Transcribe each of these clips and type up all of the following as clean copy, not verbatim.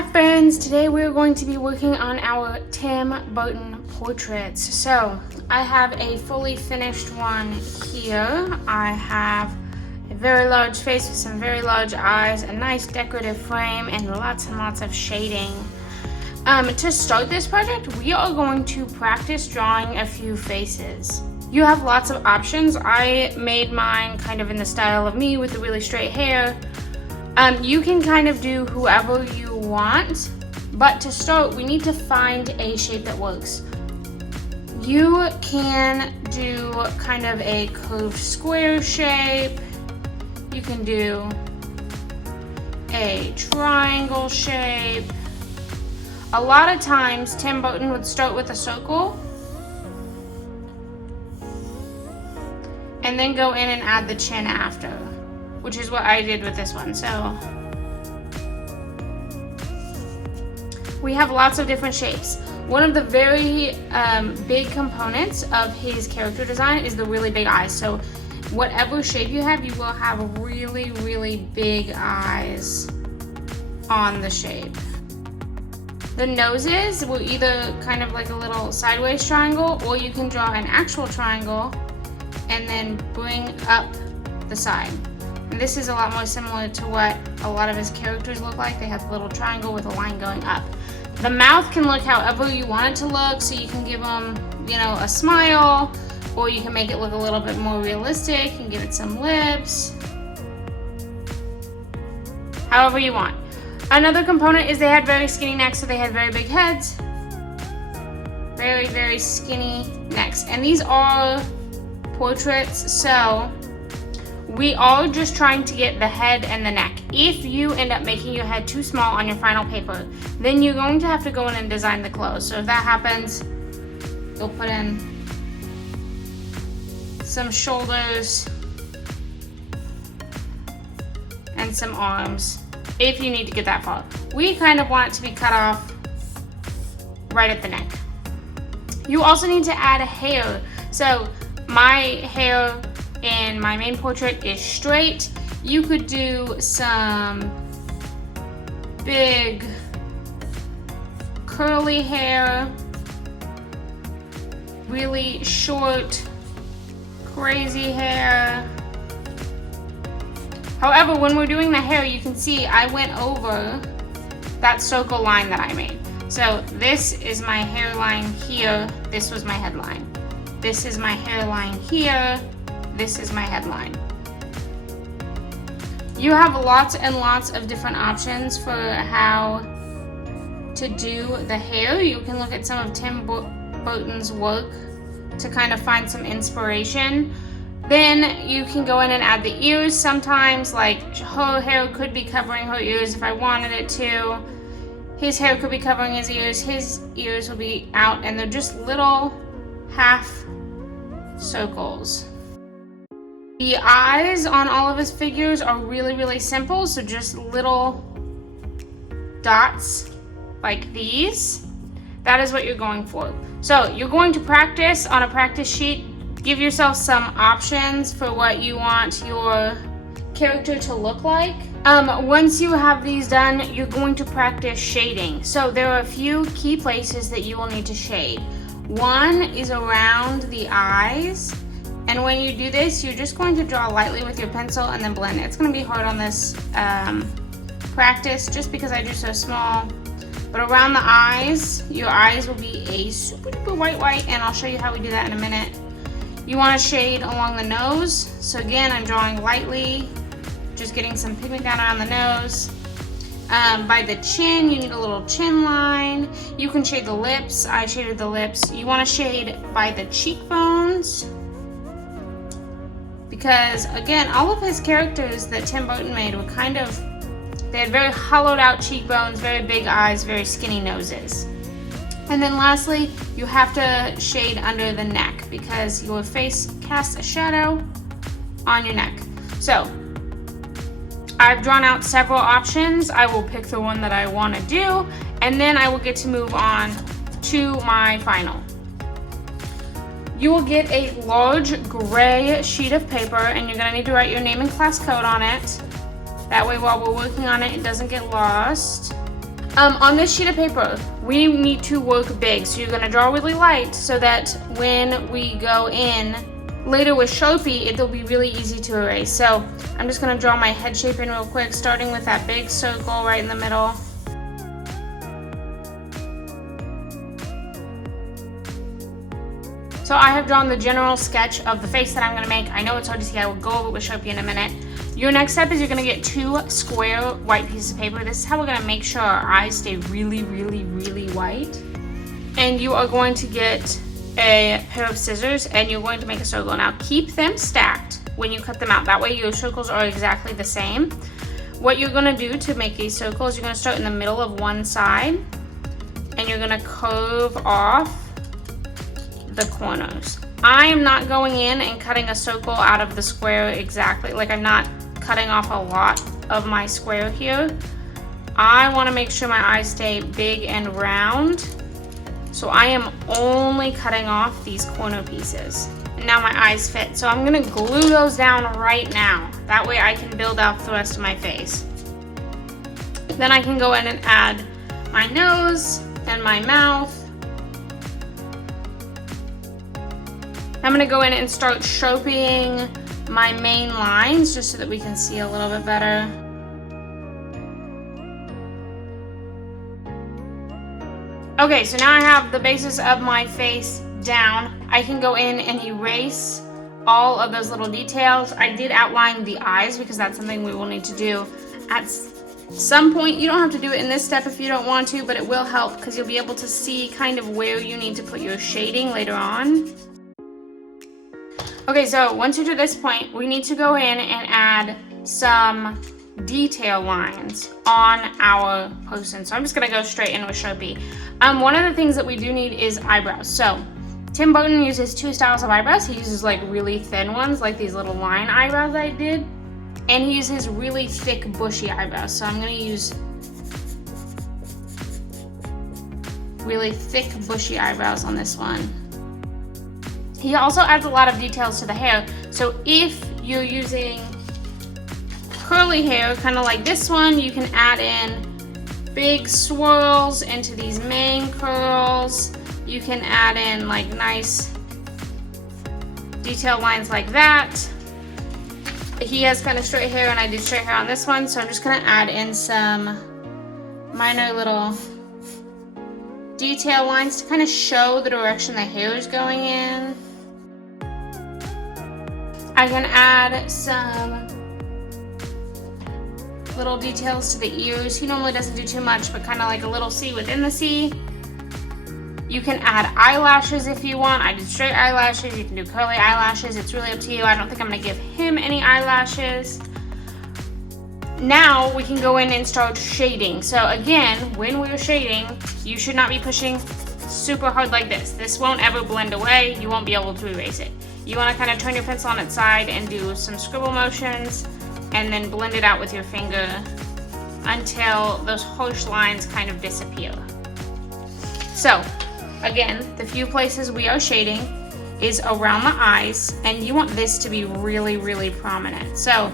Hi friends, today we're going to be working on our Tim Burton portraits. So I have a fully finished one here. I have a very large face with some very large eyes, a nice decorative frame, and lots of shading. To start this project, we are going to practice drawing a few faces. You have lots of options. I made mine kind of in the style of me with the really straight hair. You can kind of do whoever you want, but to start, we need to find a shape that works. You can do kind of a curved square shape. You can do a triangle shape. A lot of times, Tim Burton would start with a circle and then go in and add the chin after, which is what I did with this one. So we have lots of different shapes. One of the very big components of his character design is the really big eyes. So whatever shape you have, you will have really big eyes on the shape. The noses will either kind of like a little sideways triangle, or you can draw an actual triangle and then bring up the side. And this is a lot more similar to what a lot of his characters look like. They have a little triangle with a line going up. The mouth can look however you want it to look, so you can give them, a smile, or you can make it look a little bit more realistic and give it some lips. However you want. Another component is they had very skinny necks, so they had very big heads. Very skinny necks. And these are portraits, so we are just trying to get the head and the neck. If you end up making your head too small on your final paper, then you're going to have to go in and design the clothes. So if that happens, you'll put in some shoulders and some arms if you need to get that far. We kind of want it to be cut off right at the neck. You also need to add hair. So my hair in my main portrait is straight. You could do some big curly hair, really short, crazy hair. However, when we're doing the hair, you can see I went over that circle line that I made. So this is my hairline here. This was my headline. This is my hairline here. This is my headline. You have lots and lots of different options for how to do the hair. You can look at some of Tim Burton's work to kind of find some inspiration. Then you can go in and add the ears sometimes, like her hair could be covering her ears if I wanted it to. His hair could be covering his ears will be out, and they're just little half circles. The eyes on all of his figures are really simple, so just little dots like these. That is what you're going for. So you're going to practice on a practice sheet. Give yourself some options for what you want your character to look like. Once you have these done, you're going to practice shading. So there are a few key places that you will need to shade. One is around the eyes. And when you do this, you're just going to draw lightly with your pencil and then blend it. It's going to be hard on this practice just because I drew so small. But around the eyes, your eyes will be a super duper white, and I'll show you how we do that in a minute. You want to shade along the nose. So again, I'm drawing lightly, just getting some pigment down around the nose. By the chin, you need a little chin line. You can shade the lips. I shaded the lips. You want to shade by the cheekbones. Because again, all of his characters that Tim Burton made were they had very hollowed out cheekbones, very big eyes, very skinny noses. And then lastly, you have to shade under the neck because your face casts a shadow on your neck. So I've drawn out several options. I will pick the one that I want to do, and then I will get to move on to my final. You will get a large gray sheet of paper, and you're going to need to write your name and class code on it. That way while we're working on it, it doesn't get lost. On this sheet of paper, we need to work big. So you're gonna draw really light so that when we go in later with Sharpie, it'll be really easy to erase. So I'm just gonna draw my head shape in real quick, starting with that big circle right in the middle. So I have drawn the general sketch of the face that I'm gonna make. I know it's hard to see, I will go over it with Sharpie in a minute. Your next step is you're gonna get 2 square white pieces of paper. This is how we're gonna make sure our eyes stay really, really, really white. And you are going to get a pair of scissors and you're going to make a circle. Now keep them stacked when you cut them out. That way your circles are exactly the same. What you're gonna do to make these circles, you're gonna start in the middle of one side and you're gonna curve off the corners. I am not going in and cutting a circle out of the square exactly. Like, I'm not cutting off a lot of my square here. I want to make sure my eyes stay big and round. So I am only cutting off these corner pieces. And now my eyes fit. So I'm going to glue those down right now. That way I can build out the rest of my face. Then I can go in and add my nose and my mouth. I'm gonna go in and start Sharpieing my main lines just so that we can see a little bit better. Okay, so now I have the basis of my face down. I can go in and erase all of those little details. I did outline the eyes because that's something we will need to do at some point. You don't have to do it in this step if you don't want to, but it will help because you'll be able to see kind of where you need to put your shading later on. Okay, so once you're to this point, we need to go in and add some detail lines on our person. So I'm just gonna go straight in with Sharpie. One of the things that we do need is eyebrows. So Tim Burton uses 2 styles of eyebrows. He uses like really thin ones, like these little line eyebrows I did. And he uses really thick, bushy eyebrows. So I'm gonna use really thick, bushy eyebrows on this one. He also adds a lot of details to the hair. So if you're using curly hair, kind of like this one, you can add in big swirls into these main curls. You can add in like nice detail lines like that. He has kind of straight hair and I did straight hair on this one, so I'm just gonna add in some minor little detail lines to kind of show the direction the hair is going in. I can add some little details to the ears. He normally doesn't do too much, but kind of like a little C within the C. You can add eyelashes if you want. I did straight eyelashes. You can do curly eyelashes. It's really up to you. I don't think I'm gonna give him any eyelashes. Now we can go in and start shading. So again, when we're shading, you should not be pushing super hard like this. This won't ever blend away. You won't be able to erase it. You want to kind of turn your pencil on its side and do some scribble motions and then blend it out with your finger until those harsh lines kind of disappear. So again, the few places we are shading is around the eyes, and you want this to be really, really prominent. So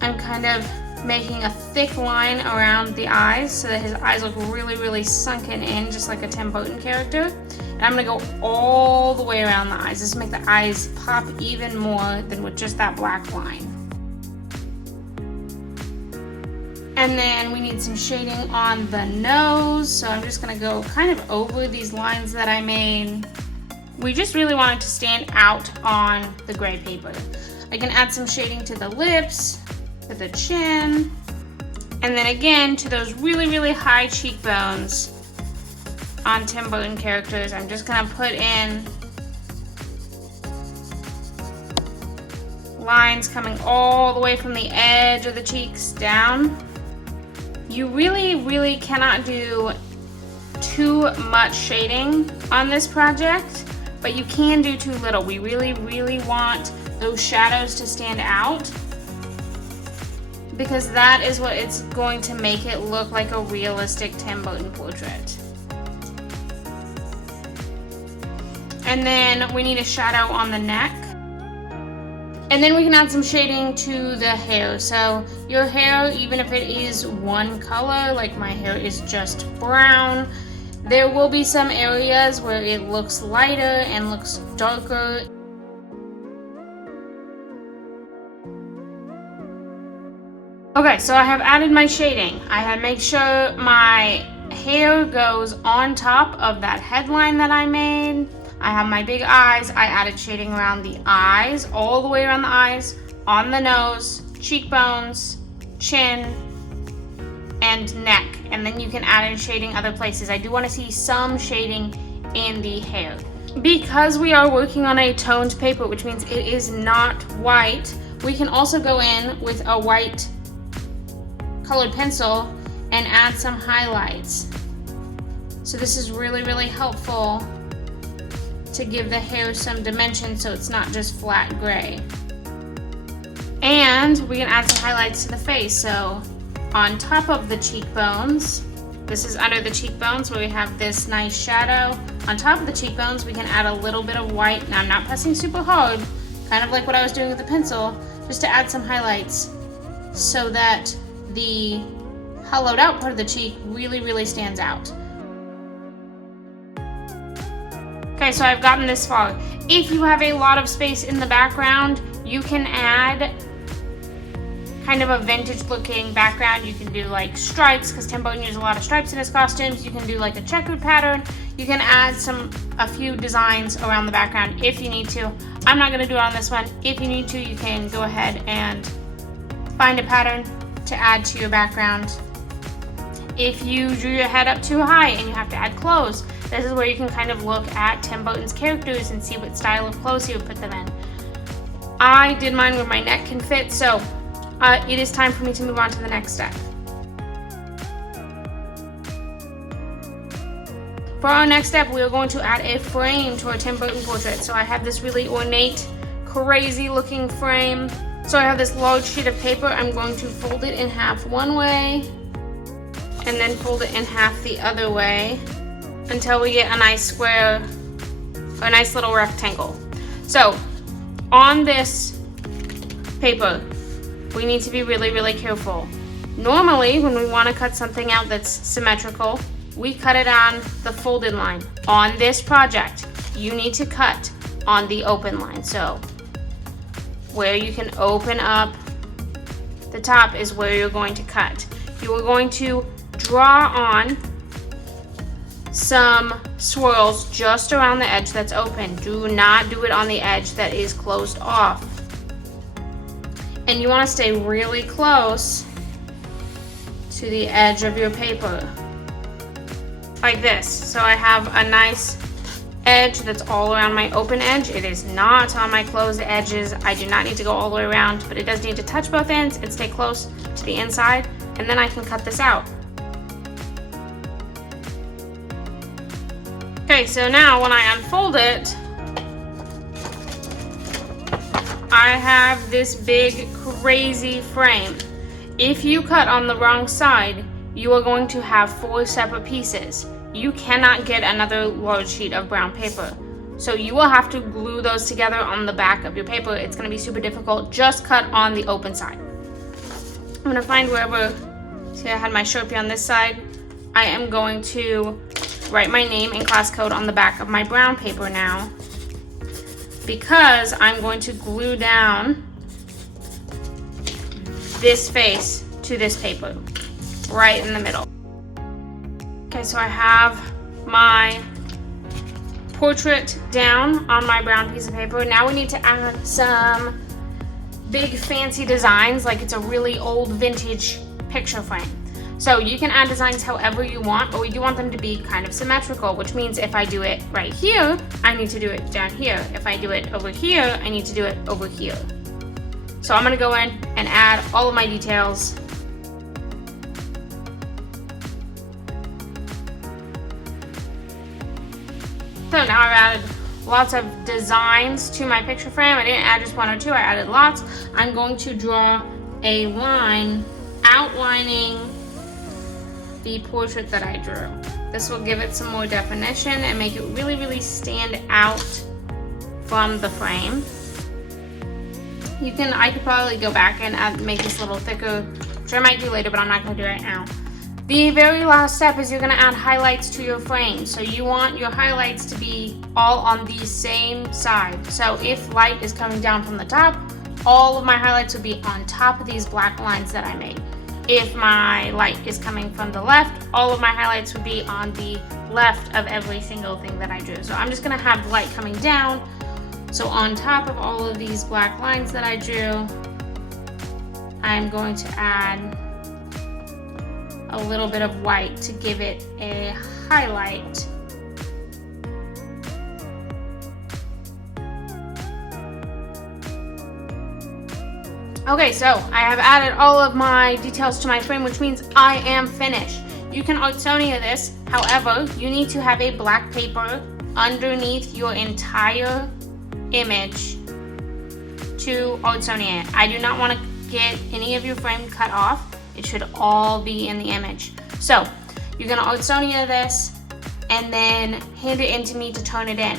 I'm kind of making a thick line around the eyes so that his eyes look really, really sunken in, just like a Tim Burton character. And I'm gonna go all the way around the eyes, just to make the eyes pop even more than with just that black line. And then we need some shading on the nose, so I'm just gonna go kind of over these lines that I made. We just really want it to stand out on the gray paper. I can add some shading to the lips, to the chin, and then again to those really, really high cheekbones on Tim Burton characters. I'm just gonna put in lines coming all the way from the edge of the cheeks down. You really, really cannot do too much shading on this project, but you can do too little. We really, really want those shadows to stand out, because that is what it's going to make it look like a realistic Tim Burton portrait. And then we need a shadow on the neck. And then we can add some shading to the hair. So your hair, even if it is one color, like my hair is just brown, there will be some areas where it looks lighter and looks darker. Okay, so I have added my shading. I have made sure my hair goes on top of that headline that I made. I have my big eyes. I added shading around the eyes, all the way around the eyes, on the nose, cheekbones, chin, and neck. And then you can add in shading other places. I do want to see some shading in the hair. Because we are working on a toned paper, which means it is not white, we can also go in with a white colored pencil and add some highlights. So this is really, really helpful to give the hair some dimension so it's not just flat gray. And we can add some highlights to the face. So on top of the cheekbones, this is under the cheekbones where we have this nice shadow. On top of the cheekbones, we can add a little bit of white. Now I'm not pressing super hard, kind of like what I was doing with the pencil, just to add some highlights so that the hollowed out part of the cheek really, really stands out. Okay, so I've gotten this far. If you have a lot of space in the background, you can add kind of a vintage looking background. You can do like stripes, because Tim Burton uses a lot of stripes in his costumes. You can do like a checkered pattern. You can add a few designs around the background if you need to. I'm not gonna do it on this one. If you need to, you can go ahead and find a pattern to add to your background. If you drew your head up too high and you have to add clothes, this is where you can kind of look at Tim Burton's characters and see what style of clothes he would put them in. I did mine where my neck can fit, so it is time for me to move on to the next step. For our next step, we are going to add a frame to our Tim Burton portrait. So I have this really ornate, crazy looking frame. So I have this large sheet of paper. I'm going to fold it in half one way and then fold it in half the other way until we get a nice square, a nice little rectangle. So on this paper, we need to be really, really careful. Normally, when we want to cut something out that's symmetrical, we cut it on the folded line. On this project, you need to cut on the open line. So where you can open up the top is where you're going to cut. You are going to draw on some swirls just around the edge that's open. Do not do it on the edge that is closed off. And you want to stay really close to the edge of your paper, like this. So I have a nice edge that's all around my open edge. It is not on my closed edges. I do not need to go all the way around, but it does need to touch both ends and stay close to the inside, and then I can cut this out. Okay, so now when I unfold it, I have this big crazy frame. If you cut on the wrong side, you are going to have 4 separate pieces. You cannot get another large sheet of brown paper. So you will have to glue those together on the back of your paper. It's going to be super difficult. Just cut on the open side. I'm going to find wherever, see I had my Sharpie on this side. I am going to write my name and class code on the back of my brown paper now, because I'm going to glue down this face to this paper right in the middle. Okay, so I have my portrait down on my brown piece of paper. Now we need to add some big fancy designs, like it's a really old vintage picture frame. So you can add designs however you want, but we do want them to be kind of symmetrical, which means if I do it right here, I need to do it down here. If I do it over here, I need to do it over here. So I'm gonna go in and add all of my details. So now I've added lots of designs to my picture frame. I didn't add just 1 or 2, I added lots. I'm going to draw a line outlining the portrait that I drew. This will give it some more definition and make it really, really stand out from the frame. I could probably go back and make this a little thicker, which I might do later, but I'm not gonna do it right now. The very last step is you're gonna add highlights to your frame. So you want your highlights to be all on the same side. So if light is coming down from the top, all of my highlights would be on top of these black lines that I made. If my light is coming from the left, all of my highlights would be on the left of every single thing that I drew. So I'm just gonna have light coming down. So on top of all of these black lines that I drew, I'm going to add a little bit of white to give it a highlight. Okay, so I have added all of my details to my frame, which means I am finished. You can Artsonia this, however, you need to have a black paper underneath your entire image to Artsonia it. I do not want to get any of your frame cut off. It should all be in the image. So you're gonna Artsonia this and then hand it in to me to turn it in.